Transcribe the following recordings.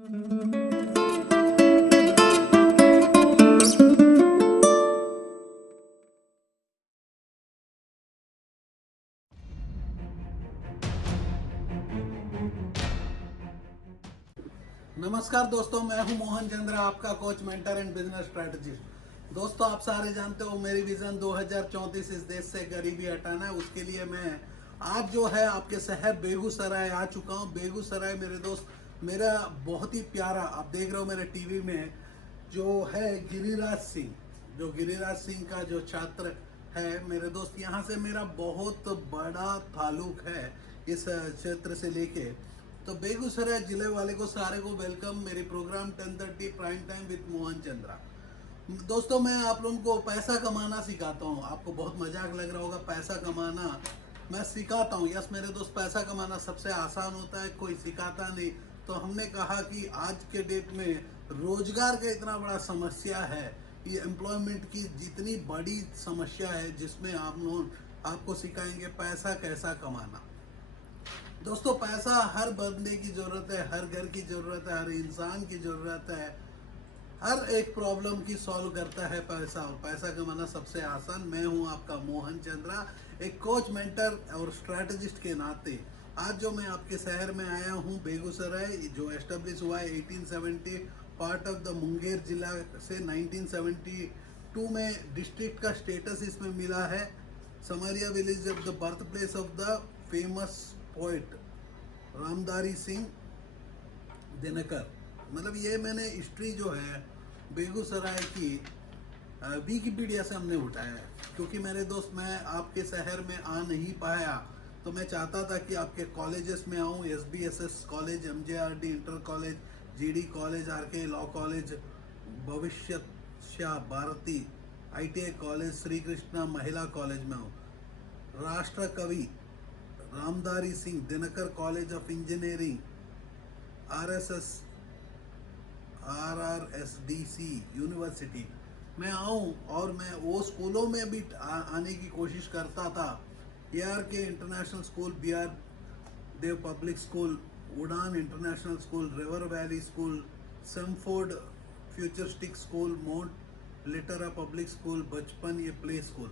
नमस्कार दोस्तों, मैं हूं मोहन चंद्र, आपका coach, mentor and business strategist. दोस्तों, आप सारे जानते हो मेरी विजन 2034 इस देश से गरीबी हटाना है। उसके लिए मैं आज जो है आपके शहर बेगूसराय आ चुका हूं। बेगूसराय मेरे दोस्त, मेरा बहुत ही प्यारा, आप देख रहे हो मेरे टीवी में, जो है गिरिराज सिंह, जो गिरिराज सिंह का जो छात्र है मेरे दोस्त, यहाँ से मेरा बहुत बड़ा ताल्लुक है इस क्षेत्र से लेके। तो बेगूसराय जिले वाले को सारे को वेलकम मेरे programme 10:30 prime time with Mohan Chandra. दोस्तों, मैं आप लोगों को पैसा कमाना सिखाता हूँ। आपको बहुत मजाक लग रहा होगा, पैसा कमाना मैं सिखाता हूँ। यस मेरे दोस्त, पैसा कमाना सबसे आसान होता है, कोई सिखाता नहीं। तो हमने कहा कि आज के डेट में रोजगार का इतना बड़ा समस्या है, ये एम्प्लॉयमेंट की जितनी बड़ी समस्या है, जिसमें आप लोग आपको सिखाएंगे पैसा कैसा कमाना। दोस्तों, पैसा हर बंदे की जरूरत है, हर घर की जरूरत है, हर इंसान की जरूरत है। हर एक प्रॉब्लम की सॉल्व करता है पैसा, और पैसा कमाना सबसे आसान। मैं हूं आपका मोहन चंद्रा, एक कोच, मेंटर और स्ट्रेटजिस्ट के नाते आज जो मैं आपके शहर में आया हूं बेगूसराय, जो एस्टेब्लिश हुआ है 1870, पार्ट ऑफ द मुंगेर जिला से 1972 में डिस्ट्रिक्ट का स्टेटस इसमें मिला है। समरिया village of the birth place of the famous poet Ramdhari Singh Dinkar. मतलब ये मैंने हिस्ट्री जो है बेगूसराय की विकिपीडिया से हमने उठाया है, क्योंकि मेरे दोस्त मैं आपके शहर में आ नहीं पाया, तो मैं चाहता था कि आपके कॉलेजेस में आऊँ। SBSS college, MJRD inter college, GD college, RK law college, भविष्य भारती ITI कॉलेज, श्री कृष्णा महिला कॉलेज में आऊँ। राष्ट्र कवि Ramdhari Singh Dinkar college of engineering, RRSDC university में आऊँ, और मैं वो स्कूलों में भी आने की कोशिश करता था। ARK international school, BR Dev public school, Udaan international school, river valley school, Samford futuristic school, mount Litera public school, Bachpan ये प्ले स्कूल,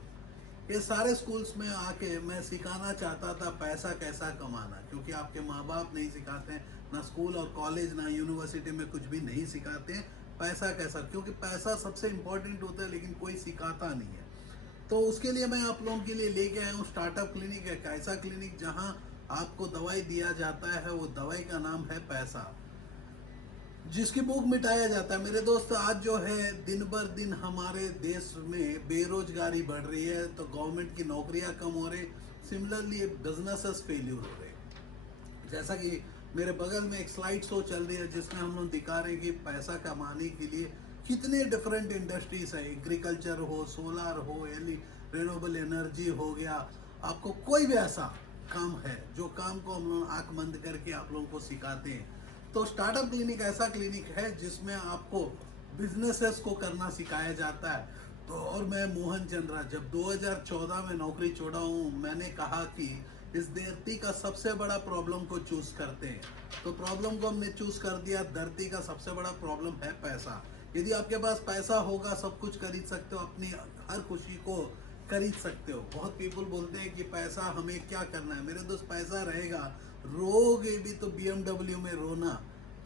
ये सारे स्कूल्स में आके मैं सिखाना चाहता था पैसा कैसा कमाना। क्योंकि आपके माँ बाप नहीं सिखाते हैं, ना स्कूल और कॉलेज ना यूनिवर्सिटी में कुछ भी नहीं सिखाते हैं पैसा कैसा, क्योंकि पैसा सबसे इम्पोर्टेंट होता है, लेकिन कोई सिखाता नहीं है। तो उसके लिए मैं आप लोगों के लिए लेके आया हूँ स्टार्टअप क्लिनिक, एक ऐसा क्लिनिक जहाँ आपको दवाई दिया जाता है। वो दवाई का नाम है पैसा, जिसकी भूख मिटाया जाता है। मेरे दोस्त, आज जो है दिन बर दिन हमारे देश में बेरोजगारी बढ़ रही है, तो गवर्नमेंट की नौकरियां कम हो रही, सिमिलरली बिजनेसेस फेल्यूर हो रहे। जैसा कि मेरे बगल में एक स्लाइड शो चल रही है, जिसमें हम लोग दिखा रहे हैं कि पैसा कमाने के लिए कितने डिफरेंट इंडस्ट्रीज है। एग्रीकल्चर हो, सोलर हो, रिन्यूएबल एनर्जी हो गया, आपको कोई भी ऐसा काम है जो काम को हम लोग आंख बंद करके आप लोगों को सिखाते हैं। तो स्टार्टअप क्लिनिक ऐसा क्लिनिक है जिसमें आपको बिजनेसेस को करना सिखाया जाता है। तो और मैं मोहन चंद्रा जब 2014 में नौकरी छोड़ा हूँ, मैंने कहा कि इस धरती का सबसे बड़ा प्रॉब्लम को चूज करते हैं। तो प्रॉब्लम को हमने चूज कर दिया, धरती का सबसे बड़ा प्रॉब्लम है पैसा। यदि आपके पास पैसा होगा, सब कुछ खरीद सकते हो, अपनी हर खुशी को खरीद सकते हो। बहुत पीपल बोलते हैं कि पैसा हमें क्या करना है। मेरे दोस्त, पैसा रहेगा, रोगे भी तो BMW में रोना,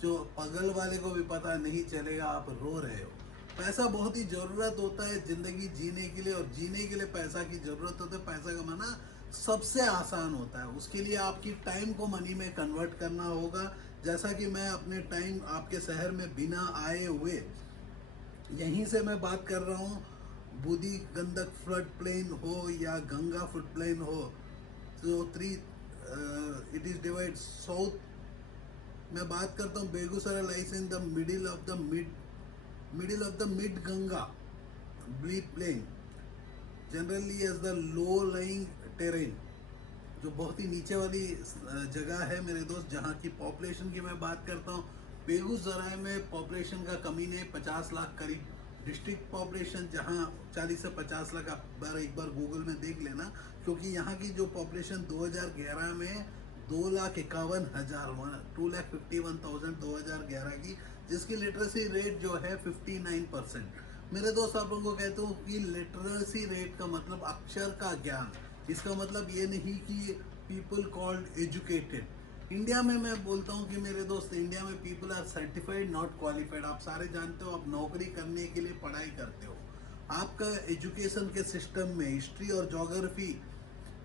जो पगल वाले को भी पता नहीं चलेगा आप रो रहे हो। पैसा बहुत ही ज़रूरत होता है ज़िंदगी जीने के लिए, और जीने के लिए पैसा की ज़रूरत होता है। पैसा कमाना सबसे आसान होता है। उसके लिए आपकी टाइम को मनी में कन्वर्ट करना होगा। जैसा कि मैं अपने टाइम आपके शहर में बिना आए हुए यहीं से मैं बात कर रहा हूँ, बूदी गंडक फ्लड प्लेन हो या गंगा फ्लड प्लेन हो, तो इट इज डिवाइड साउथ। मैं बात करता हूँ Begusarai lies in the middle of the mid Ganga flood plain, generally as the low lying terrain, जो बहुत ही नीचे वाली जगह है मेरे दोस्त। जहाँ की पॉपुलेशन की मैं बात करता हूँ, बेगूसराय में पॉपुलेशन का कमी नहीं, 50 लाख करीब डिस्ट्रिक्ट पॉपुलेशन, जहाँ 40 से 50 लाख। आप एक बार गूगल में देख लेना, क्योंकि यहाँ की जो पॉपुलेशन 2011 में 2,51,000 2,51,000 2011 की, जिसकी लिटरेसी रेट जो है 59%। मेरे दोस्त आप लोगों को कहता हूँ कि लिटरेसी रेट का मतलब अक्षर का ज्ञान, इसका मतलब ये नहीं कि पीपल कॉल्ड एजुकेटेड। इंडिया में मैं बोलता हूँ कि मेरे दोस्त, इंडिया में people are certified not qualified. आप सारे जानते हो, आप नौकरी करने के लिए पढ़ाई करते हो। आपका एजुकेशन के सिस्टम में हिस्ट्री और ज्योग्राफी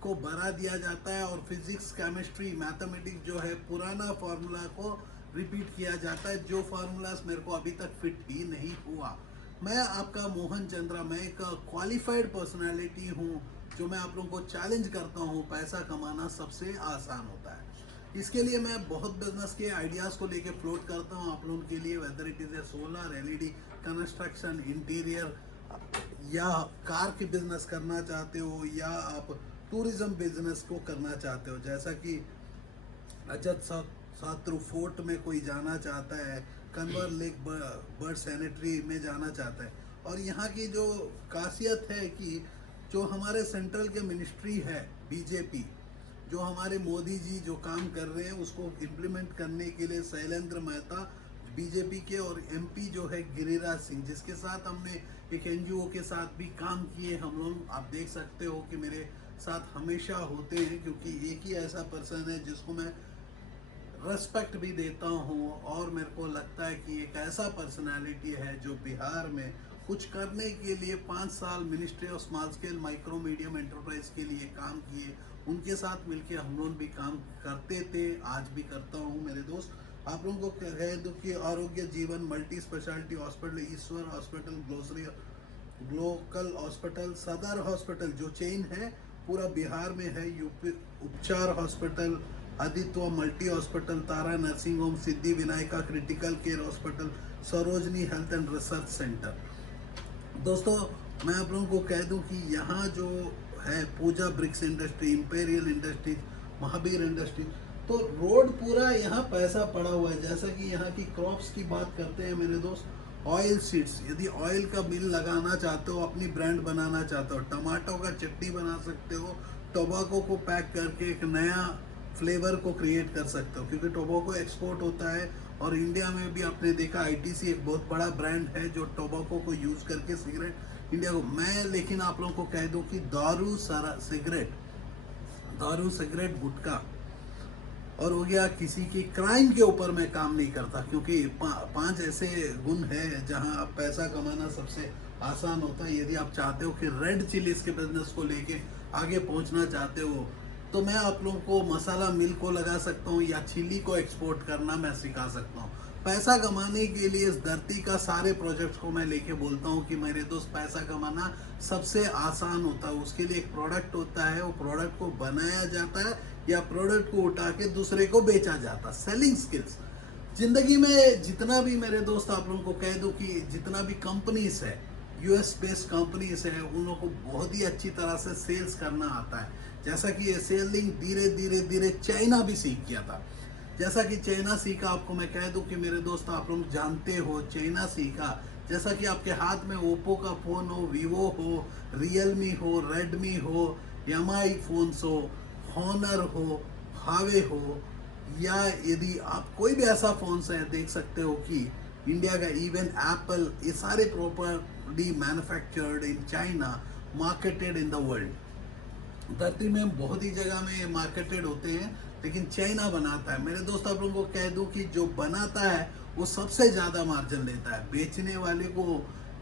को बढ़ा दिया जाता है और फिजिक्स, केमिस्ट्री, मैथमेटिक्स जो है पुराना फार्मूला को रिपीट किया जाता है, जो फार्मूलाज मेरे को अभी तक फिट ही नहीं हुआ। मैं आपका मोहन चंद्रा, मैं एक क्वालिफाइड पर्सनालिटी हूँ, जो मैं आप लोगों को चैलेंज करता हूँ, पैसा कमाना सबसे आसान होता है। इसके लिए मैं बहुत बिजनेस के आइडियाज़ को लेके फ्लोट करता हूँ आप लोगों के लिए, whether it is a solar, LED, construction, interior, या कार की बिजनेस करना चाहते हो, या आप टूरिज्म बिजनेस को करना चाहते हो, जैसा कि अजत शत्रु फोर्ट में कोई जाना चाहता है, कन्वर लेक बर्ड सैनिटरी में जाना चाहता है। और यहाँ की जो खासियत है कि जो हमारे सेंट्रल के मिनिस्ट्री है बीजेपी, जो हमारे मोदी जी जो काम कर रहे हैं उसको इम्प्लीमेंट करने के लिए शैलेंद्र मेहता बीजेपी के, और एमपी जो है गिरिराज सिंह, जिसके साथ हमने एक एनजीओ के साथ भी काम किए हम लोग। आप देख सकते हो कि मेरे साथ हमेशा होते हैं, क्योंकि एक ही ऐसा पर्सन है जिसको मैं रेस्पेक्ट भी देता हूँ, और मेरे को लगता है कि एक ऐसा पर्सनालिटी है जो बिहार में कुछ करने के लिए 5 साल ministry of small scale micro medium enterprise के लिए काम किए। उनके साथ मिलके हम लोग भी काम करते थे, आज भी करता हूँ मेरे दोस्त। आप लोगों को कह दूँ कि आरोग्य जीवन मल्टी स्पेशलिटी हॉस्पिटल, ईश्वर हॉस्पिटल, ग्लोकल हॉस्पिटल, सदर हॉस्पिटल जो चेन है पूरा बिहार में है, यूपी उपचार hospital, Aditya multi hospital, Tara nursing home, Siddhi Vinayaka critical care hospital, Sarojini health and research centre. दोस्तों मैं आप लोगों को कह दूं कि यहाँ जो है Puja bricks industry, imperial industries, Mahavir industries, तो रोड पूरा यहाँ पैसा पड़ा हुआ है। जैसा कि यहाँ की क्रॉप्स की बात करते हैं मेरे दोस्त, ऑयल सीड्स, यदि ऑयल का मिल लगाना चाहते हो, अपनी ब्रांड बनाना चाहते हो, टमाटो का चटनी बना सकते हो, टोबैको को पैक करके एक नया फ्लेवर को क्रिएट कर सकते हो, क्योंकि टोबैको एक्सपोर्ट होता है। और इंडिया में भी आपने देखा आईटीसी एक बहुत बड़ा ब्रांड है जो टोबैको को यूज़ करके सिगरेट इंडिया को, मैं लेकिन आप लोगों को कह दूं कि दारू सिगरेट गुटखा और हो गया किसी की क्राइम के ऊपर मैं काम नहीं करता, क्योंकि 5 ऐसे गुण है जहां आप पैसा कमाना सबसे आसान होता है। यदि आप चाहते हो कि रेड चिलीज के बिजनेस को लेके आगे पहुंचना चाहते हो, तो मैं आप लोगों को मसाला मिल को लगा सकता हूँ, या चिली को एक्सपोर्ट करना मैं सिखा सकता हूँ। पैसा कमाने के लिए इस धरती का सारे प्रोजेक्ट्स को मैं लेके बोलता हूँ कि मेरे दोस्त, पैसा कमाना सबसे आसान होता है। उसके लिए एक प्रोडक्ट होता है, वो प्रोडक्ट को बनाया जाता है या प्रोडक्ट को उठा के दूसरे को बेचा जाता है। सेलिंग स्किल्स जिंदगी में जितना भी मेरे दोस्त आप लोगों को कह दो कि जितना भी कंपनीज है, यूएस बेस्ड कंपनीज है, उन लोगों को बहुत ही अच्छी तरह से सेल्स करना आता है। जैसा कि ये सेलिंग धीरे धीरे धीरे चाइना भी सीख गया था। जैसा कि चाइना सीखा, आपको मैं कह दूं कि मेरे दोस्त आप लोग जानते हो चाइना सीखा, जैसा कि आपके हाथ में ओप्पो का फ़ोन हो, वीवो हो, रियलमी हो, रेडमी हो, एमआई फोन्स हो, हॉनर हो, हावे हो, या यदि आप कोई भी ऐसा फ़ोन है, देख सकते हो कि इंडिया का इवन एप्पल, ये सारे properly manufactured in China, marketed in the world. धरती में बहुत ही जगह में मार्केटेड होते हैं, लेकिन चाइना बनाता है। मेरे दोस्त आप लोगों को कह दूं कि जो बनाता है वो सबसे ज़्यादा मार्जिन लेता है। बेचने वाले को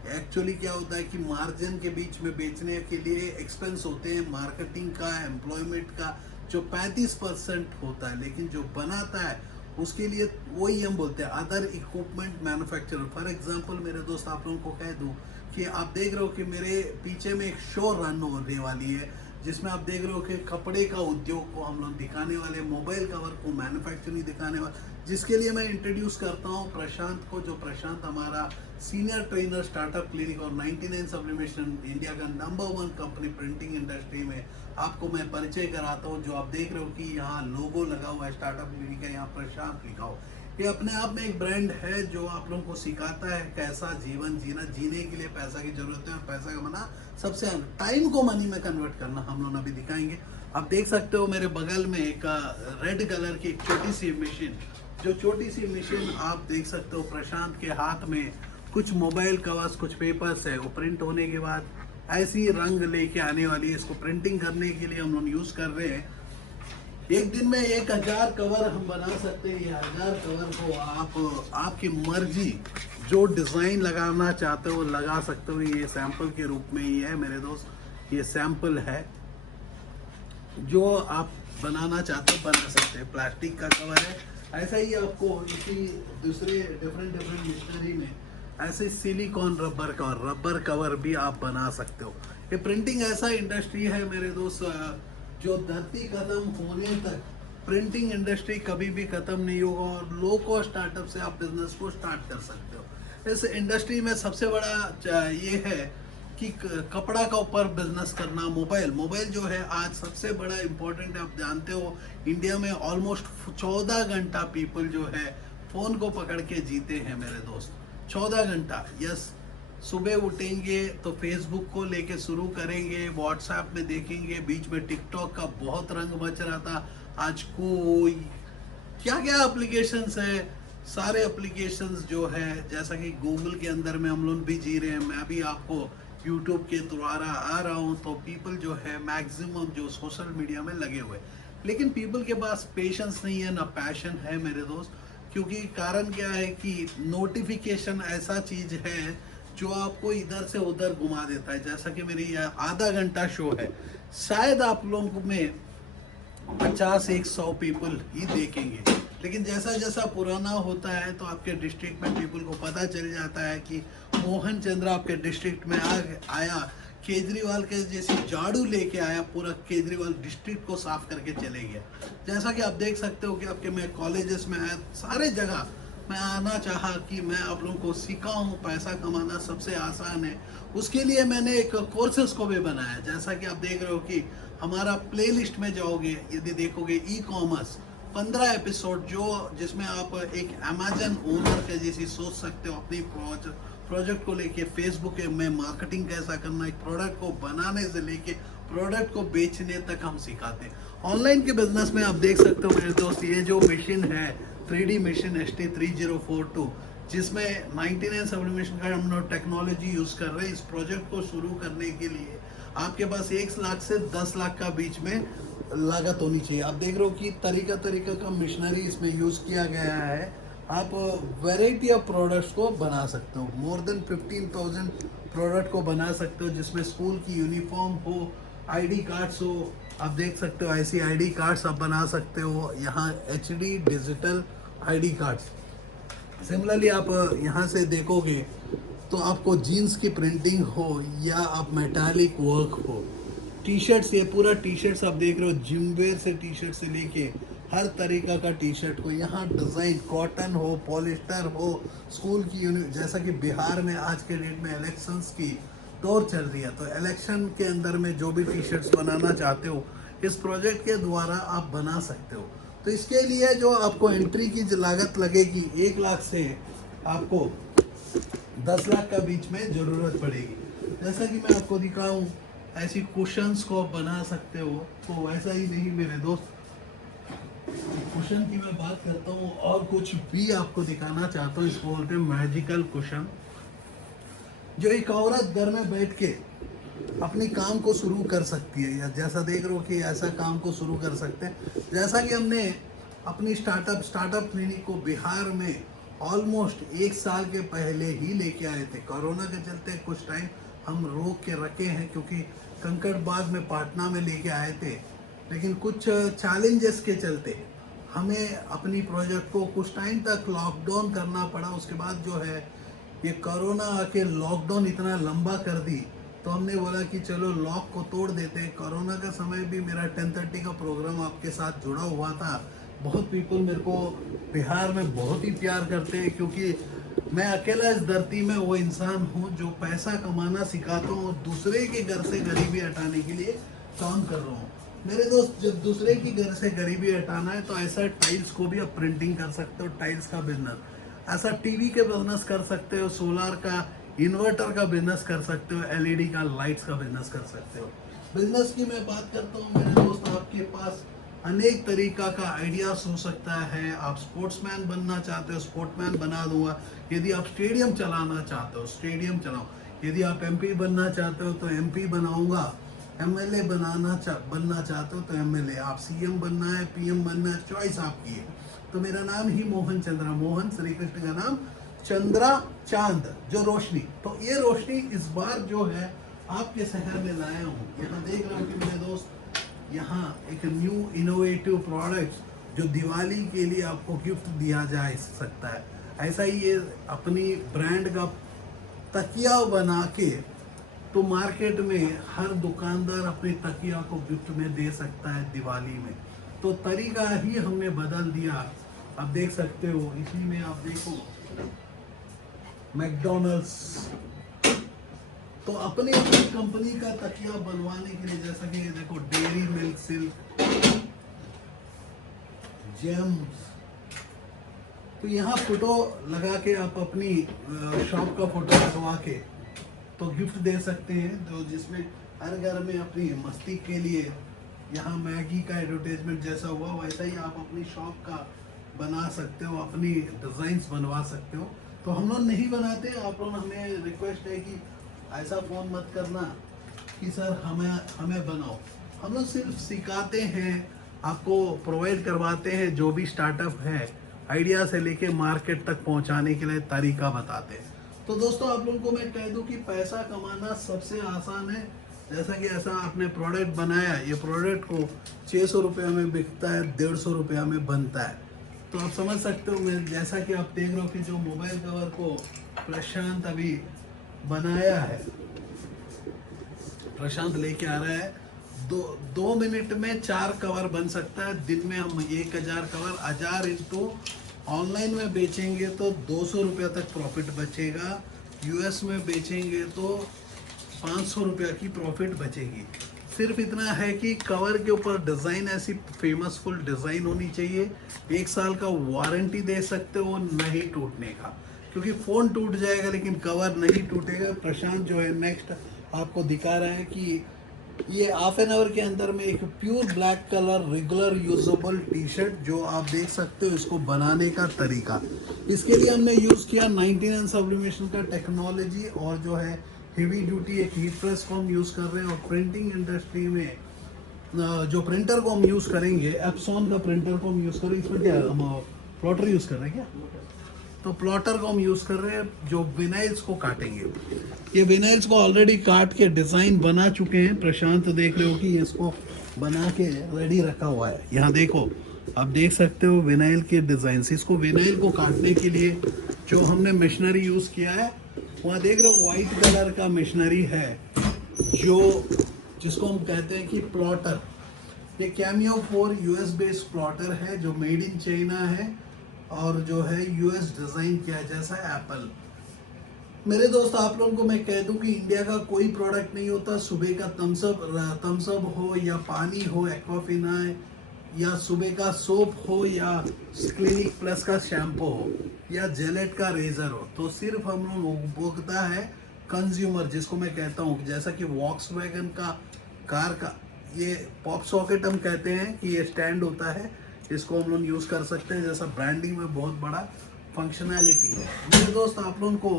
एक्चुअली क्या होता है कि मार्जिन के बीच में बेचने के लिए एक्सपेंस होते हैं, मार्केटिंग का, एम्प्लॉयमेंट का, जो 35% होता है, लेकिन जो बनाता है उसके लिए वही हम बोलते हैं other equipment manufacturer. For example मेरे दोस्त आप लोगों को कह दूं कि आप देख रहे हो कि मेरे पीछे में एक शो रन होने वाली है, जिसमें आप देख रहे हो कि कपड़े का उद्योग को हम लोग दिखाने वाले, मोबाइल कवर को मैन्युफैक्चरिंग दिखाने वाले, जिसके लिए मैं इंट्रोड्यूस करता हूं प्रशांत को। जो प्रशांत हमारा सीनियर ट्रेनर स्टार्टअप क्लिनिक और 99 सब्लिमेशन इंडिया का नंबर 1 कंपनी प्रिंटिंग इंडस्ट्री में, आपको मैं परिचय कराता हूं। जो आप देख रहे हो कि यहाँ लोगो लगा हुआ है स्टार्टअप क्लिनिक का, यहाँ प्रशांत लिखा हो, ये अपने आप में एक ब्रांड है जो आप लोगों को सिखाता है कैसा जीवन जीना। जीने के लिए पैसा की जरूरत है, और पैसा कमाना सबसे टाइम को मनी में कन्वर्ट करना हम लोग अभी दिखाएंगे। आप देख सकते हो मेरे बगल में एक रेड कलर की एक छोटी सी मशीन, जो छोटी सी मशीन आप देख सकते हो प्रशांत के हाथ में कुछ मोबाइल कवर्स, कुछ पेपर्स है, वो प्रिंट होने के बाद ऐसी रंग लेके आने वाली है। इसको प्रिंटिंग करने के लिए हम लोग यूज़ कर रहे हैं। एक दिन में 1000 कवर हम बना सकते हैं। ये 1000 कवर को आप आपकी मर्जी जो डिज़ाइन लगाना चाहते हो लगा सकते हो। ये सैंपल के रूप में ही है मेरे दोस्त, ये सैंपल है, जो आप बनाना चाहते हो बना सकते हैं। प्लास्टिक का कवर है, ऐसा ही आपको इसी दूसरे डिफरेंट मशीनरी में ऐसे सिलिकॉन रबर कवर भी आप बना सकते हो। ये प्रिंटिंग ऐसा इंडस्ट्री है मेरे दोस्त, जो धरती खत्म होने तक प्रिंटिंग इंडस्ट्री कभी भी खत्म नहीं होगा, और लो कॉस्ट स्टार्टअप से आप बिजनेस को स्टार्ट कर सकते हो। इस इंडस्ट्री में सबसे बड़ा ये है कि कपड़ा का ऊपर बिजनेस करना। मोबाइल जो है आज सबसे बड़ा इम्पोर्टेंट है। आप जानते हो इंडिया में ऑलमोस्ट 14 घंटा पीपल जो है फ़ोन को पकड़ के जीते हैं मेरे दोस्त। 14 घंटा, यस। सुबह उठेंगे तो फेसबुक को लेके शुरू करेंगे, व्हाट्सएप में देखेंगे, बीच में टिकटॉक का बहुत रंग मच रहा था, आज कोई क्या क्या एप्लीकेशंस है, सारे एप्लीकेशंस जो है, जैसा कि गूगल के अंदर में हम लोग भी जी रहे हैं, मैं भी आपको यूट्यूब के द्वारा आ रहा हूँ। तो पीपल जो है मैक्सिमम जो सोशल मीडिया में लगे हुए, लेकिन पीपल के पास पेशेंस नहीं है ना पैशन है मेरे दोस्त। क्योंकि कारण क्या है कि नोटिफिकेशन ऐसा चीज है जो आपको इधर से उधर घुमा देता है। जैसा कि मेरी आधा घंटा शो है, शायद आप लोगों में 50-100 पीपल ही देखेंगे, लेकिन जैसा जैसा पुराना होता है तो आपके डिस्ट्रिक्ट में पीपल को पता चल जाता है कि मोहन चंद्र आपके डिस्ट्रिक्ट में आया, केजरीवाल के जैसे झाड़ू लेके आया, पूरा केजरीवाल डिस्ट्रिक्ट को साफ करके चले गया। जैसा कि आप देख सकते हो कि आपके मैं कॉलेजेस में आया, सारे जगह मैं आना चाहा कि मैं आप लोगों को सिखाऊं पैसा कमाना सबसे आसान है। उसके लिए मैंने एक कोर्सेस को भी बनाया। जैसा कि आप देख रहे हो कि हमारा प्लेलिस्ट में जाओगे, यदि देखोगे ई कॉमर्स 15 एपिसोड, जो जिसमें आप एक अमेजन ओनर के जैसी सोच सकते हो अपनी प्रोजेक्ट को लेके। फेसबुक में मार्केटिंग कैसा करना, एक प्रोडक्ट को बनाने से लेके प्रोडक्ट को बेचने तक हम सिखाते हैं। ऑनलाइन के बिजनेस में आप देख सकते हो मेरे दोस्त, ये जो मशीन है 3D मशीन ST3042, जिसमें 99 सब्लिमेशन का हम लोग टेक्नोलॉजी यूज़ कर रहे हैं। इस प्रोजेक्ट को शुरू करने के लिए आपके पास 1 लाख से 10 लाख का बीच में लागत होनी चाहिए। आप देख रहे हो कि तरीका का मशीनरी इसमें यूज़ किया गया है। आप वैरायटी ऑफ प्रोडक्ट्स को बना सकते हो, मोर देन 15,000 प्रोडक्ट को बना सकते हो, जिसमें स्कूल की यूनिफॉर्म हो, आईडी कार्ड्स हो। आप देख सकते हो ऐसी आईडी कार्ड्स आप बना सकते हो, यहाँ HD digital ID cards. Similarly आप यहाँ से देखोगे तो आपको जीन्स की प्रिंटिंग हो या आप मेटालिक वर्क हो, टी शर्ट्स, ये पूरा टी शर्ट्स आप देख रहे हो, जिमवेयर से टी शर्ट से लेके हर तरीका का टी शर्ट को यहाँ डिज़ाइन, कॉटन हो, पॉलिस्टर हो, स्कूल की जैसा कि बिहार में आज के डेट में इलेक्शंस की दौर चल रही है, तो इलेक्शन के अंदर में जो भी टी शर्ट्स बनाना चाहते हो इस प्रोजेक्ट के द्वारा आप बना सकते हो। तो इसके लिए जो आपको एंट्री की जो लागत लगेगी 1 लाख से आपको 10 लाख का बीच में ज़रूरत पड़ेगी। जैसा कि मैं आपको दिखाऊं, ऐसी कुशन्स को आप बना सकते हो। तो वैसा ही नहीं मेरे दोस्त, कुशन की मैं बात करता हूँ और कुछ भी आपको दिखाना चाहता हूँ। इसको बोलते हैं मैजिकल कुशन, जो एक औरत घर में बैठ के अपनी काम को शुरू कर सकती है, या जैसा देख रहे हो कि ऐसा काम को शुरू कर सकते हैं। जैसा कि हमने अपनी स्टार्टअप क्लिनिक को बिहार में ऑलमोस्ट 1 साल के पहले ही लेके आए थे। कोरोना के चलते कुछ टाइम हम रोक के रखे हैं, क्योंकि कंकड़बाग में पाटना में लेके आए थे, लेकिन कुछ चैलेंजेस के चलते हमें अपनी प्रोजेक्ट को कुछ टाइम तक लॉकडाउन करना पड़ा। उसके बाद जो है ये कोरोना आके लॉकडाउन इतना लंबा कर दी, तो हमने बोला कि चलो लॉक को तोड़ देते हैं। कोरोना का समय भी मेरा 10:30 का प्रोग्राम आपके साथ जुड़ा हुआ था। बहुत पीपल मेरे को बिहार में बहुत ही प्यार करते हैं, क्योंकि मैं अकेला इस धरती में वो इंसान हूँ जो पैसा कमाना सिखाता हूँ और दूसरे के घर से गरीबी हटाने के लिए काम कर रहा हूँ। मेरे दोस्त, जब दूसरे की घर से गरीबी हटाना है तो ऐसा टाइल्स को भी आप प्रिंटिंग कर सकते हो, टाइल्स का बिजनेस, ऐसा टीवी के बिजनेस कर सकते हो, सोलार का, इन्वर्टर का बिजनेस कर सकते हो, LED का, लाइट्स का बिजनेस कर सकते हो। बिजनेस की मैं बात करता हूँ मेरे दोस्त, आपके पास अनेक तरीका का आइडियाज हो सकता है। आप स्पोर्ट्समैन बनना चाहते हो, स्पोर्ट्समैन बना दूंगा। यदि आप स्टेडियम चलाना चाहते हो, स्टेडियम चलाओ। यदि आप एमपी बनना चाहते हो तो एमपी बनाऊंगा। एमएलए बनना चाहते हो तो एमएलए। आप सीएम बनना है, पीएम बनना है, चॉइस आपकी है। तो मेरा नाम ही मोहन चंद्रा, मोहन श्री कृष्ण का नाम, चंद्रा चांद जो रोशनी। तो ये रोशनी इस बार जो है आपके शहर में लाया हूँ। यहाँ देख रहा हूँ कि मेरे दोस्त, यहाँ एक न्यू इनोवेटिव प्रोडक्ट जो दिवाली के लिए आपको गिफ्ट दिया जा सकता है। ऐसा ही ये अपनी ब्रांड का तकिया बना के तो मार्केट में हर दुकानदार अपने तकिया को गिफ्ट में दे सकता है दिवाली में। तो तरीका ही हमने बदल दिया। आप देख सकते हो, इसी में आप देखो मैकडोनल्ड्स। तो अपने अपनी कंपनी का तकिया बनवाने के लिए, जैसा कि ये देखो डेयरी मिल्क सिल्क जेम्स। तो यहाँ फोटो लगा के आप अपनी शॉप का फोटो लगवा के तो गिफ्ट दे सकते हैं, तो जिसमें हर घर में अपनी मस्ती के लिए, यहाँ मैगी का एडवर्टाइजमेंट जैसा हुआ वैसा ही आप अपनी शॉप का बना सकते हो, अपनी डिजाइन्स बनवा सकते हो। तो हम लोग नहीं बनाते, आप लोग, हमें रिक्वेस्ट है कि ऐसा फोन मत करना कि सर हमें बनाओ। हम लोग सिर्फ सिखाते हैं, आपको प्रोवाइड करवाते हैं, जो भी स्टार्टअप है आइडिया से लेके मार्केट तक पहुंचाने के लिए तरीका बताते हैं। तो दोस्तों आप लोगों को मैं कह दूं कि पैसा कमाना सबसे आसान है। जैसा कि ऐसा आपने प्रोडक्ट बनाया, ये प्रोडक्ट को 600 रुपया में बिकता है, 150 रुपया में बनता है। तो आप समझ सकते हो, मैं जैसा कि आप देख रहे हो कि जो मोबाइल कवर को प्रशांत अभी बनाया है, प्रशांत लेके आ रहा है, दो मिनट में 4 कवर बन सकता है। दिन में हम 1000 कवर, 1000 इंटू ऑनलाइन में बेचेंगे तो 200 रुपया तक प्रॉफिट बचेगा। यूएस में बेचेंगे तो 500 रुपया की प्रॉफिट बचेगी। सिर्फ इतना है कि कवर के ऊपर डिज़ाइन ऐसी फेमसफुल डिज़ाइन होनी चाहिए। 1 साल का वारंटी दे सकते हो नहीं टूटने का, क्योंकि फ़ोन टूट जाएगा लेकिन कवर नहीं टूटेगा। प्रशांत जो है नेक्स्ट आपको दिखा रहा है कि ये हाफ एन आवर के अंदर में एक pure black colour regular usable T shirt जो आप देख सकते हो, इसको बनाने का तरीका। इसके लिए हमने यूज़ किया 99 सब्लिमेशन का टेक्नोलॉजी, और जो है हेवी ड्यूटी एक हीट प्रेस को हम यूज़ कर रहे हैं। और प्रिंटिंग इंडस्ट्री में जो प्रिंटर को हम यूज़ करेंगे, एप्सॉन का प्रिंटर को हम यूज़ करेंगे। इसमें क्या हम प्लॉटर यूज़ कर रहे हैं क्या? तो प्लॉटर को हम यूज़ कर रहे हैं जो विनाइल्स को काटेंगे। ये विनाइल्स को ऑलरेडी काट के डिज़ाइन बना चुके हैं। प्रशांत देख रहे हो कि इसको बना के रेडी रखा हुआ है। यहाँ देखो, आप देख सकते हो विनाइल के डिज़ाइन। इसको विनाइल को काटने के लिए जो हमने मशीनरी यूज़ किया है, वहाँ देख रहे हो वाइट कलर का मशीनरी है, जिसको हम कहते हैं कि प्लॉटर। ये कैमियो 4 यूएस बेस्ड प्लॉटर है जो मेड इन चाइना है, और जो है यूएस डिज़ाइन किया जैसा एप्पल। मेरे दोस्त आप लोगों को मैं कह दूं कि इंडिया का कोई प्रोडक्ट नहीं होता। सुबह का थम्सअप हो, या पानी हो एक्वाफिना, या सुबह का सोप हो, या क्लिनिक प्लस का शैम्पू हो, या जेलेट का रेजर हो, तो सिर्फ हम लोग उपभोक्ता है, कंज्यूमर जिसको मैं कहता हूँ। जैसा कि वॉक्सवैगन का कार का ये पॉप सॉकेट हम कहते हैं कि ये स्टैंड होता है, इसको हम लोग यूज़ कर सकते हैं। जैसा ब्रांडिंग में बहुत बड़ा फंक्शनैलिटी है। मेरे दोस्त आप लोगों को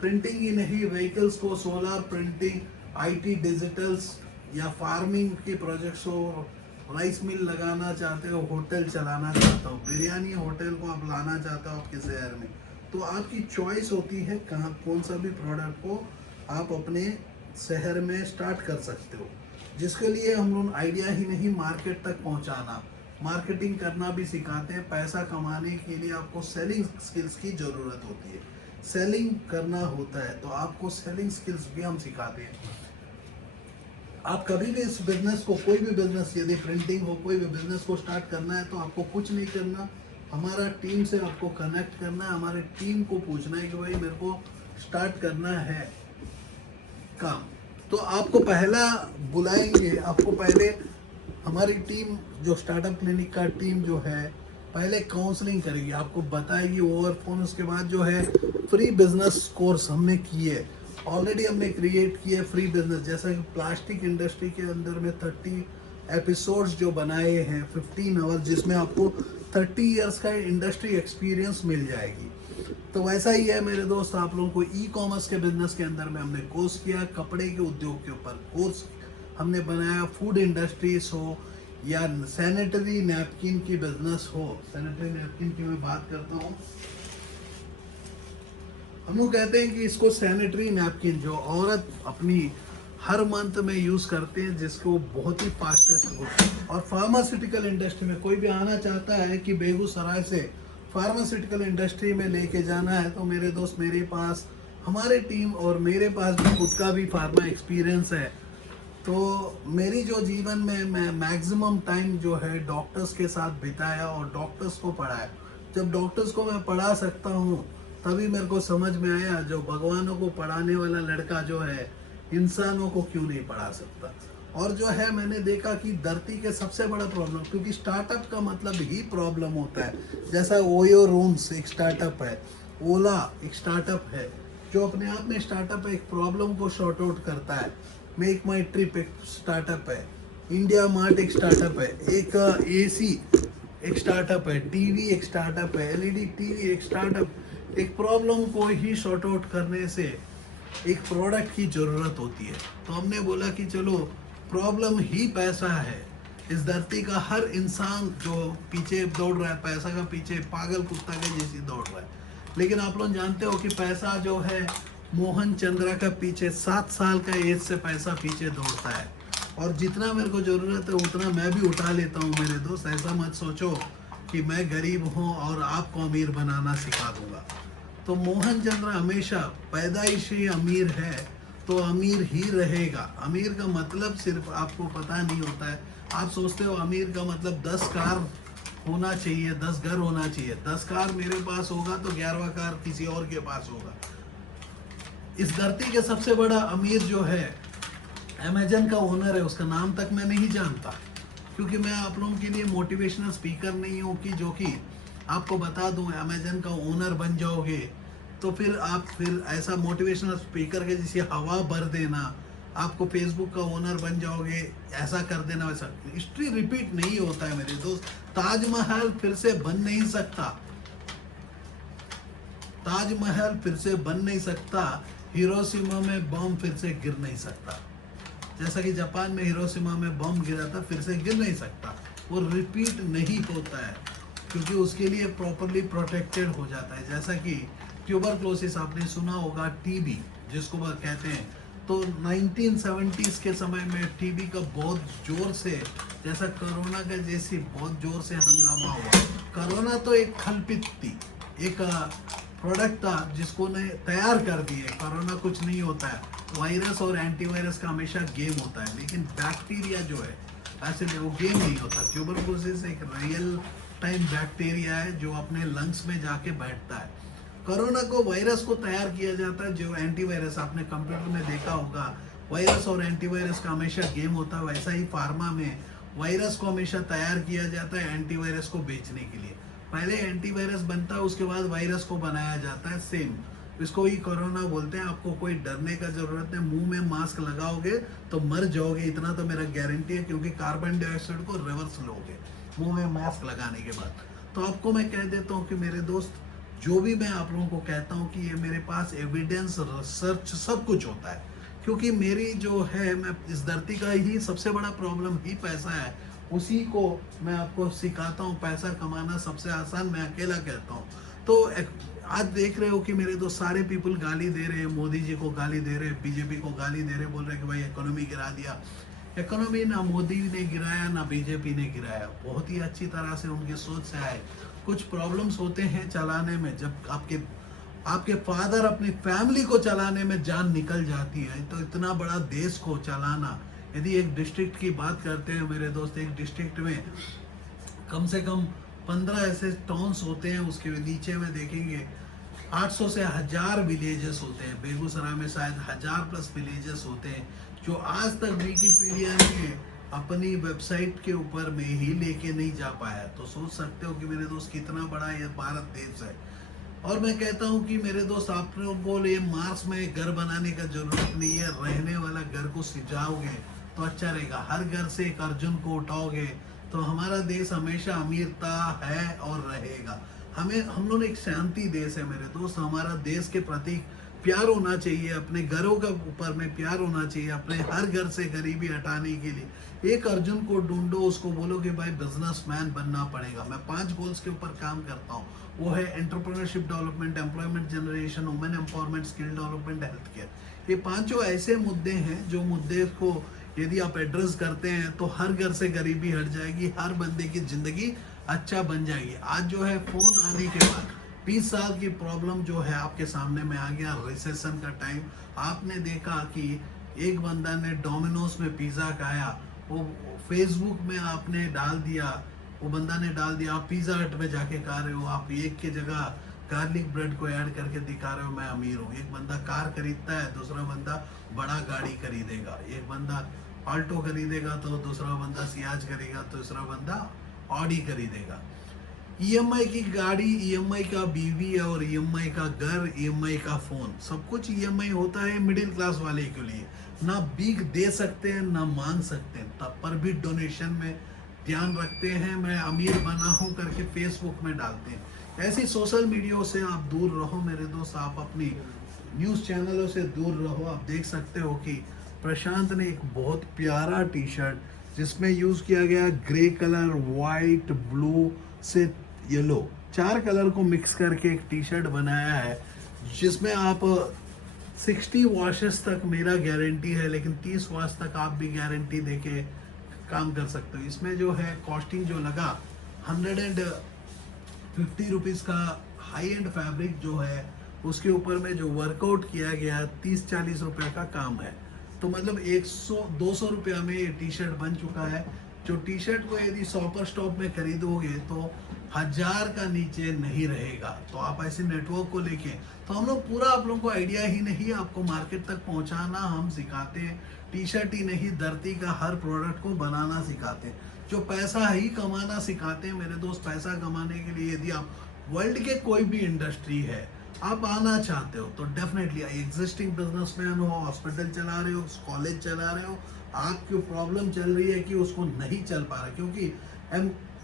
प्रिंटिंग ही नहीं, व्हीकल्स को सोलर प्रिंटिंग, आईटी डिजिटल्स, या फार्मिंग के प्रोजेक्ट्स हो, राइस मिल लगाना चाहते हो, होटल चलाना चाहते हो, बिरयानी होटल को आप लाना चाहते हो आपके शहर में, तो आपकी चॉइस होती है कहाँ कौन सा भी प्रोडक्ट को आप अपने शहर में स्टार्ट कर सकते हो। जिसके लिए हम लोग आइडिया ही नहीं, मार्केट तक पहुँचाना, मार्केटिंग करना भी सिखाते हैं। पैसा कमाने के लिए आपको सेलिंग स्किल्स की ज़रूरत होती है, सेलिंग करना होता है, तो आपको सेलिंग स्किल्स भी हम सिखाते हैं। आप कभी भी इस बिजनेस को, कोई भी बिजनेस, यदि प्रिंटिंग हो, कोई भी बिजनेस को स्टार्ट करना है तो आपको कुछ नहीं करना, हमारा टीम से आपको कनेक्ट करना है। हमारे टीम को पूछना है कि भाई मेरे को स्टार्ट करना है काम, तो आपको पहला बुलाएंगे। आपको पहले हमारी टीम जो स्टार्टअप क्लिनिक का टीम जो है पहले काउंसलिंग करेगी, आपको बताएगी ओवर फोन। उसके बाद जो है फ्री बिजनेस कोर्स हमने किए, ऑलरेडी हमने क्रिएट किए फ्री बिजनेस, जैसा कि प्लास्टिक इंडस्ट्री के अंदर में 30 एपिसोड्स जो बनाए हैं 15 आवर, जिसमें आपको 30 इयर्स का इंडस्ट्री एक्सपीरियंस मिल जाएगी। तो वैसा ही है मेरे दोस्त, आप लोगों को ई कॉमर्स के बिजनेस के अंदर में हमने कोर्स किया, कपड़े के उद्योग के ऊपर कोर्स हमने बनाया, फूड इंडस्ट्रीज हो या सैनिटरी नैपकिन की बिजनेस हो। सैनिटरी नैपकिन की मैं बात करता हूँ, हम लोग कहते हैं कि इसको सैनिटरी नैपकिन जो औरत अपनी हर मंथ में यूज़ करते हैं, जिसको बहुत ही फास्टेस्ट हो। और फार्मास्यूटिकल इंडस्ट्री में कोई भी आना चाहता है कि बेगूसराय से फार्मास्यूटिकल इंडस्ट्री में लेके जाना है, तो मेरे दोस्त मेरे पास हमारे टीम और मेरे पास भी खुद का भी फार्मा एक्सपीरियंस है। तो मेरी जो जीवन में मैं मैक्सिमम टाइम जो है डॉक्टर्स के साथ बिताया और डॉक्टर्स को पढ़ाया। जब डॉक्टर्स को मैं पढ़ा सकता हूँ तभी मेरे को समझ में आया, जो भगवानों को पढ़ाने वाला लड़का जो है इंसानों को क्यों नहीं पढ़ा सकता। और जो है मैंने देखा कि धरती के सबसे बड़ा प्रॉब्लम, क्योंकि स्टार्टअप का मतलब ही प्रॉब्लम होता है। जैसा ओयो रूम्स एक स्टार्टअप है, ओला एक स्टार्टअप है, जो अपने आप में स्टार्टअप है, एक प्रॉब्लम को शॉर्ट आउट करता है। मेक माई ट्रिप एक स्टार्टअप है, इंडिया मार्ट एक स्टार्टअप है, एक एसी एक स्टार्टअप है, टीवी एक स्टार्टअप है, एलईडी टीवी एक स्टार्टअप। एक प्रॉब्लम को ही शॉर्ट आउट करने से एक प्रोडक्ट की ज़रूरत होती है। तो हमने बोला कि चलो प्रॉब्लम ही पैसा है। इस धरती का हर इंसान जो पीछे दौड़ रहा है, पैसा का पीछे पागल कुत्ता के जैसी दौड़ रहा है। लेकिन आप लोग जानते हो कि पैसा जो है मोहन चंद्रा का पीछे 7 साल का एज से पैसा पीछे दौड़ता है। और जितना मेरे को ज़रूरत है उतना मैं भी उठा लेता हूँ मेरे दोस्त। ऐसा मत सोचो कि मैं गरीब हूँ और आपको अमीर बनाना सिखा दूंगा। तो मोहन चंद्र हमेशा पैदाइशी अमीर है तो अमीर ही रहेगा। अमीर का मतलब सिर्फ आपको पता नहीं होता है। आप सोचते हो अमीर का मतलब 10 कार होना चाहिए, 10 घर होना चाहिए। 10 कार मेरे पास होगा तो 11वां कार किसी और के पास होगा। इस धरती के सबसे बड़ा अमीर जो है अमेजन का ओनर है, उसका नाम तक मैं नहीं जानता, क्योंकि मैं आप लोगों के लिए मोटिवेशनल स्पीकर नहीं हूँ कि जो कि आपको बता दूं अमेजन का ओनर बन जाओगे तो फिर आप फिर ऐसा मोटिवेशनल स्पीकर के जैसे हवा भर देना, आपको फेसबुक का ओनर बन जाओगे, ऐसा कर देना। वैसा हिस्ट्री रिपीट नहीं होता है मेरे दोस्त। ताजमहल फिर से बन नहीं सकता, ताजमहल फिर से बन नहीं सकता, हिरोशिमा में बम फिर से गिर नहीं सकता। जैसा कि जापान में हिरोशिमा में बम गिरा था, फिर से गिर नहीं सकता। वो रिपीट नहीं होता है क्योंकि उसके लिए प्रॉपरली प्रोटेक्टेड हो जाता है। जैसा कि ट्यूबरक्लोसिस आपने सुना होगा, टीबी जिसको वह कहते हैं, तो 1970s के समय में टीबी का बहुत जोर से, जैसा कोरोना का जैसी बहुत जोर से हंगामा हुआ। कोरोना तो एक कल्पित थी, एक प्रोडक्ट था जिसको ने तैयार कर दिए। कोरोना कुछ नहीं होता है, वायरस और एंटीवायरस का हमेशा गेम होता है, लेकिन बैक्टीरिया जो है ऐसे वो गेम नहीं होता। ट्यूबरक्लोसिस एक रियल टाइम बैक्टीरिया है जो अपने लंग्स में जाके बैठता है। कोरोना को वायरस को तैयार किया जाता है, जो एंटीवायरस आपने कंप्यूटर में देखा होगा, वायरस और एंटीवायरस का हमेशा गेम होता है। वैसा ही फार्मा में वायरस को हमेशा तैयार किया जाता है एंटीवायरस को बेचने के लिए। पहले एंटीवायरस बनता है, उसके बाद वायरस को बनाया जाता है। सेम इसको ही कोरोना बोलते हैं। आपको कोई डरने का जरूरत नहीं, मुंह में मास्क लगाओगे तो मर जाओगे, इतना तो मेरा गारंटी है, क्योंकि कार्बन डाइऑक्साइड को रिवर्स लोगे मुंह में मास्क लगाने के बाद। तो आपको मैं कह देता हूँ कि मेरे दोस्त, जो भी मैं आप लोगों को कहता हूँ कि ये मेरे पास एविडेंस, रिसर्च सब कुछ होता है, क्योंकि मेरी जो है, मैं इस धरती का ही सबसे बड़ा प्रॉब्लम ही पैसा है। उसी को मैं आपको सिखाता हूँ। पैसा कमाना सबसे आसान मैं अकेला कहता हूँ। तो आज देख रहे हो कि मेरे दोस्त सारे पीपल गाली दे रहे हैं, मोदी जी को गाली दे रहे हैं, बीजेपी को गाली दे रहे हैं, बोल रहे हैं कि भाई इकोनॉमी गिरा दिया। इकोनॉमी ना मोदी ने गिराया ना बीजेपी ने गिराया, बहुत ही अच्छी तरह से उनकी सोच से आए। कुछ प्रॉब्लम्स होते हैं चलाने में, जब आपके फादर अपनी फैमिली को चलाने में जान निकल जाती है, तो इतना बड़ा देश को चलाना। यदि एक डिस्ट्रिक्ट की बात करते हैं मेरे दोस्त, एक डिस्ट्रिक्ट में कम से कम 15 ऐसे टाउन्स होते हैं, उसके नीचे में देखेंगे 800 से 1000 विलेजेस होते हैं। बेगूसराय में शायद 1000+ विलेजेस होते हैं, जो आज तक विकिपीडिया ने अपनी वेबसाइट के ऊपर में ही लेके नहीं जा पाया। तो सोच सकते हो कि मेरे दोस्त कितना बड़ा ये भारत देश है। और मैं कहता हूँ कि मेरे दोस्त, आप लोगों को ये मार्स में घर बनाने का जरूरत नहीं है, रहने वाला घर को सिजाओगे तो अच्छा रहेगा। हर घर से एक अर्जुन को उठाओगे तो हमारा देश हमेशा अमीरता है और रहेगा। हम लोग एक शांति देश है मेरे दोस्त। हमारा देश के प्रति प्यार होना चाहिए, अपने घरों के ऊपर में प्यार होना चाहिए, अपने हर घर से गरीबी हटाने के लिए एक अर्जुन को ढूंढो, उसको बोलो कि भाई बिजनेसमैन बनना पड़ेगा। मैं 5 गोल्स के ऊपर काम करता हूँ। वो है entrepreneurship development, employment generation, women empowerment, skill development, health care. ये पांचों ऐसे मुद्दे हैं जो मुद्दे को यदि आप एड्रेस करते हैं तो हर घर से गरीबी हट जाएगी, हर बंदे की जिंदगी अच्छा बन जाएगी। आज जो है फोन आने के बाद 20 साल की प्रॉब्लम जो है आपके सामने में आ गया, रिसेशन का टाइम। आपने देखा कि एक बंदा ने डोमिनोज में पिज्जा खाया, वो फेसबुक में आपने डाल दिया, वो बंदा ने डाल दिया आप पिज्जा हट में जाके खा रहे हो, आप एक की जगह गार्लिक ब्रेड को ऐड करके दिखा रहे हो मैं अमीर हूँ। एक बंदा कार खरीदता है, दूसरा बंदा बड़ा गाड़ी खरीदेगा। एक बंदा आल्टो खरीदेगा तो दूसरा बंदा सियाज खरीदेगा, दूसरा बंदा ऑडी खरीदेगा। ईएमआई की गाड़ी, ईएमआई का बीवी और ईएमआई का घर, ईएमआई का फोन, सब कुछ ईएमआई होता है मिडिल क्लास वाले के लिए। ना भीख दे सकते हैं ना मांग सकते हैं, तब पर भी डोनेशन में ध्यान रखते हैं, मैं अमीर बना हूं करके फेसबुक में डालते हैं। ऐसी सोशल मीडिया से आप दूर रहो मेरे दोस्त, आप अपनी न्यूज़ चैनलों से दूर रहो। आप देख सकते हो कि प्रशांत ने एक बहुत प्यारा टी शर्ट जिसमें यूज़ किया गया ग्रे कलर, वाइट, ब्लू से येलो, 4 कलर को मिक्स करके एक टी शर्ट बनाया है, जिसमें आप 60 वॉशेस तक मेरा गारंटी है, लेकिन 30 वॉश तक आप भी गारंटी देके काम कर सकते हो। इसमें जो है कॉस्टिंग जो लगा 150 रुपीज़ का, हाई एंड फैब्रिक जो है उसके ऊपर में जो वर्कआउट किया गया 30-40 रुपए का काम है। तो मतलब 100-200 रुपया में ये टी शर्ट बन चुका है। जो टी शर्ट को यदि शॉपर स्टॉप में खरीदोगे तो 1000 का नीचे नहीं रहेगा। तो आप ऐसे नेटवर्क को लेके, तो हम लोग पूरा, आप लोगों को आइडिया ही नहीं, आपको मार्केट तक पहुंचाना हम सिखाते हैं। टी शर्ट ही नहीं, धरती का हर प्रोडक्ट को बनाना सिखाते हैं। जो पैसा ही कमाना सिखाते हैं मेरे दोस्त। पैसा कमाने के लिए यदि आप वर्ल्ड के कोई भी इंडस्ट्री है आप आना चाहते हो तो डेफिनेटली एग्जिस्टिंग बिजनेसमैन हो, हॉस्पिटल चला रहे हो, कॉलेज चला रहे हो, आपकी प्रॉब्लम चल रही है कि उसको नहीं चल पा रहा, क्योंकि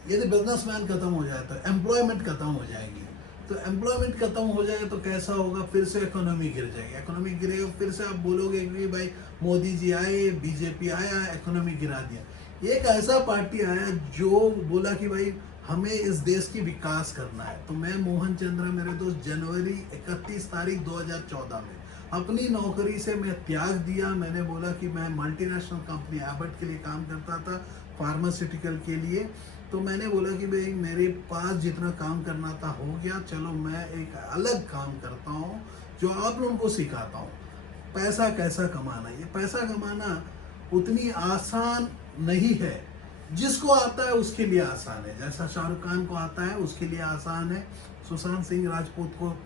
यदि बिजनेसमैन खत्म हो जाए तो एम्प्लॉयमेंट खत्म हो जाएगी। तो एम्प्लॉयमेंट खत्म हो जाए तो कैसा होगा, फिर से इकोनॉमी गिर जाएगी। इकोनॉमी गिरेगा, फिर से आप बोलोगे कि भाई मोदी जी आए, बीजेपी आया, इकोनॉमी गिरा दिया। एक ऐसा पार्टी आया जो बोला कि भाई हमें इस देश की विकास करना है। तो मैं मोहन चंद्र मेरे दोस्त जनवरी 31 तारीख 2014 में अपनी नौकरी से मैं त्याग दिया। मैंने बोला कि मैं मल्टीनेशनल कंपनी एबट के लिए काम करता था, फार्मास्यूटिकल के लिए। तो मैंने बोला कि भाई मेरे पास जितना काम करना था हो गया, चलो मैं एक अलग काम करता हूँ जो आप लोगों को सिखाता हूँ। पैसा कैसा कमाना, ये पैसा कमाना उतनी आसान नहीं है। जिसको आता है उसके लिए आसान है, जैसा शाहरुख खान को आता है उसके लिए आसान है। सुशांत सिंह राजपूत को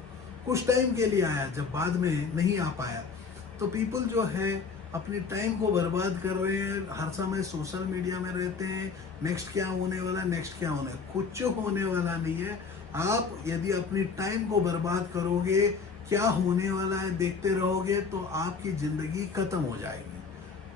कुछ टाइम के लिए आया, जब बाद में नहीं आ पाया। तो पीपल जो है अपने टाइम को बर्बाद कर रहे हैं, हर समय सोशल मीडिया में रहते हैं, नेक्स्ट क्या होने वाला, नेक्स्ट क्या होने, कुछ होने वाला नहीं है। आप यदि अपनी टाइम को बर्बाद करोगे, क्या होने वाला है देखते रहोगे, तो आपकी जिंदगी खत्म हो जाएगी,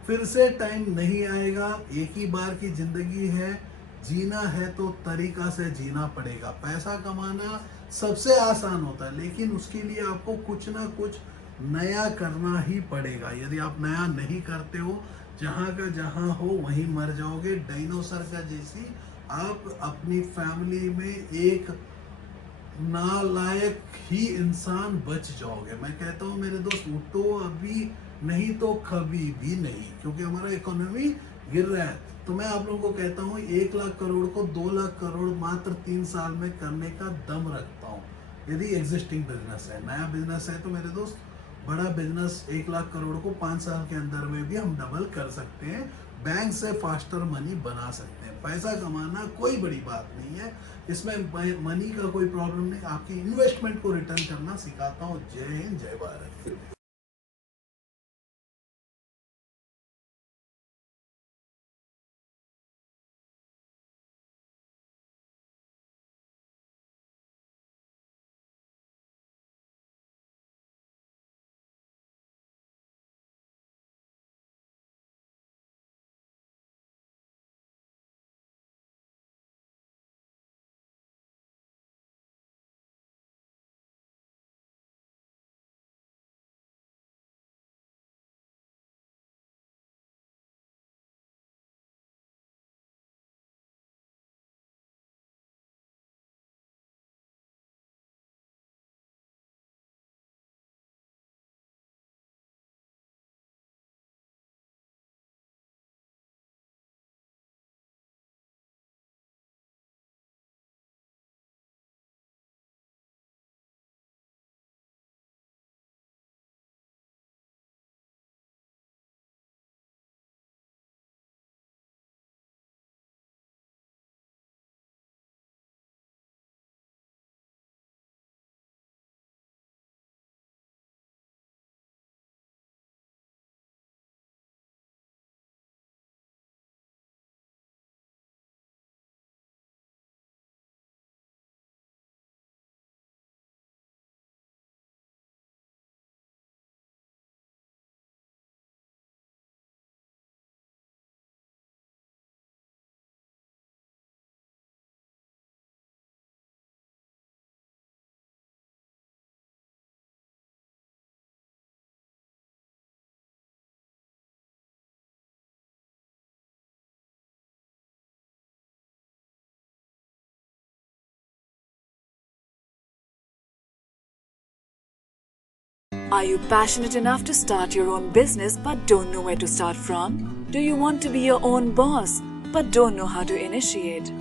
फिर से टाइम नहीं आएगा। एक ही बार की जिंदगी है, जीना है तो तरीका से जीना पड़ेगा। पैसा कमाना सबसे आसान होता है, लेकिन उसके लिए आपको कुछ ना कुछ नया करना ही पड़ेगा। यदि आप नया नहीं करते हो, जहाँ का जहाँ हो वहीं मर जाओगे, डायनासोर का जैसी आप अपनी फैमिली में एक नालायक ही इंसान बच जाओगे। मैं कहता हूँ मेरे दोस्त, उठो अभी, नहीं तो कभी भी नहीं, क्योंकि हमारा इकोनॉमी गिर रहा है। तो मैं आप लोगों को कहता हूँ 1 लाख करोड़ को 2 लाख करोड़ मात्र 3 साल में करने का दम रखता हूँ, यदि एग्जिस्टिंग बिजनेस है। नया बिजनेस है तो मेरे दोस्त, बड़ा बिजनेस 1 लाख करोड़ को 5 साल के अंदर में भी हम डबल कर सकते हैं, बैंक से फास्टर मनी बना सकते हैं। पैसा कमाना कोई बड़ी बात नहीं है, इसमें मनी का कोई प्रॉब्लम नहीं। आपकी इन्वेस्टमेंट को रिटर्न करना सिखाता हूँ। जय हिंद, जय Bharat. Are you passionate enough to start your own business but don't know where to start from? Do you want to be your own boss but don't know how to initiate?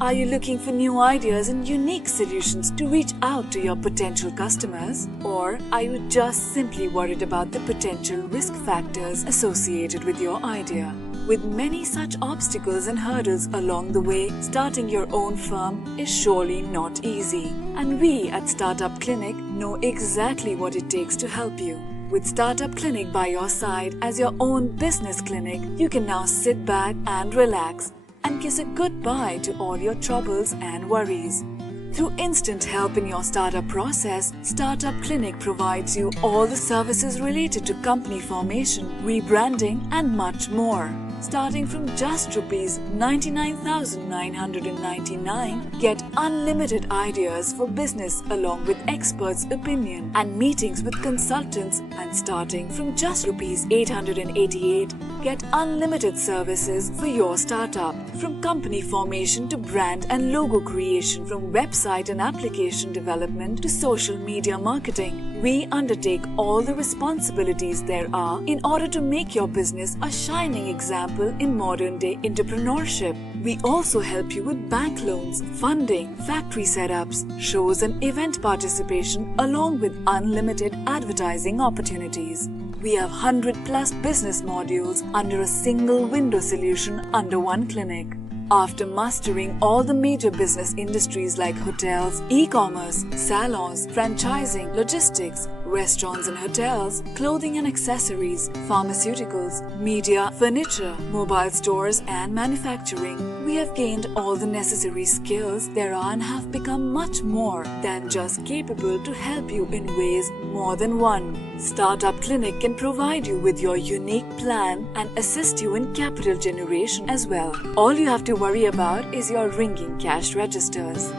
Are you looking for new ideas and unique solutions to reach out to your potential customers? Or are you just simply worried about the potential risk factors associated with your idea? With many such obstacles and hurdles along the way, starting your own firm is surely not easy. And we at Startup Clinic know exactly what it takes to help you. With Startup Clinic by your side as your own business clinic, you can now sit back and relax and kiss a goodbye to all your troubles and worries. Through instant help in your startup process, Startup Clinic provides you all the services related to company formation, rebranding and much more. Starting from just Rs 99,999, get unlimited ideas for business along with experts' opinion and meetings with consultants, and starting from just Rs 888, get unlimited services for your startup. From company formation to brand and logo creation, from website and application development to social media marketing, we undertake all the responsibilities there are in order to make your business a shining example in modern-day entrepreneurship. We also help you with bank loans, funding, factory setups, shows and event participation along with unlimited advertising opportunities. We have 100+ business modules under a single window solution under one clinic. After mastering all the major business industries like hotels, e-commerce, salons, franchising, logistics, restaurants and hotels, clothing and accessories, pharmaceuticals, media, furniture, mobile stores and manufacturing, we have gained all the necessary skills there are and have become much more than just capable to help you in ways more than one. Startup Clinic can provide you with your unique plan and assist you in capital generation as well. All you have to worry about is your ringing cash registers.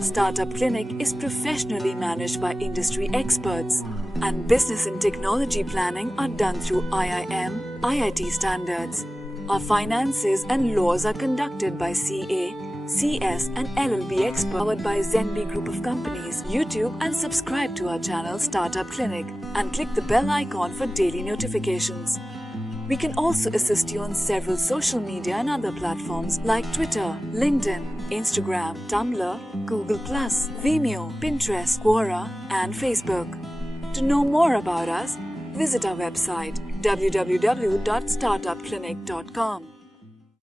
Startup Clinic is professionally managed by industry experts, and business and technology planning are done through IIM, IIT standards. Our finances and laws are conducted by CA, CS and LLB experts, powered by Zenby Group of Companies. YouTube and subscribe to our channel Startup Clinic and click the bell icon for daily notifications. We can also assist you on several social media and other platforms like Twitter, LinkedIn, Instagram, Tumblr, Google+, Vimeo, Pinterest, Quora and Facebook. To know more about us, visit our website www.startupclinic.com.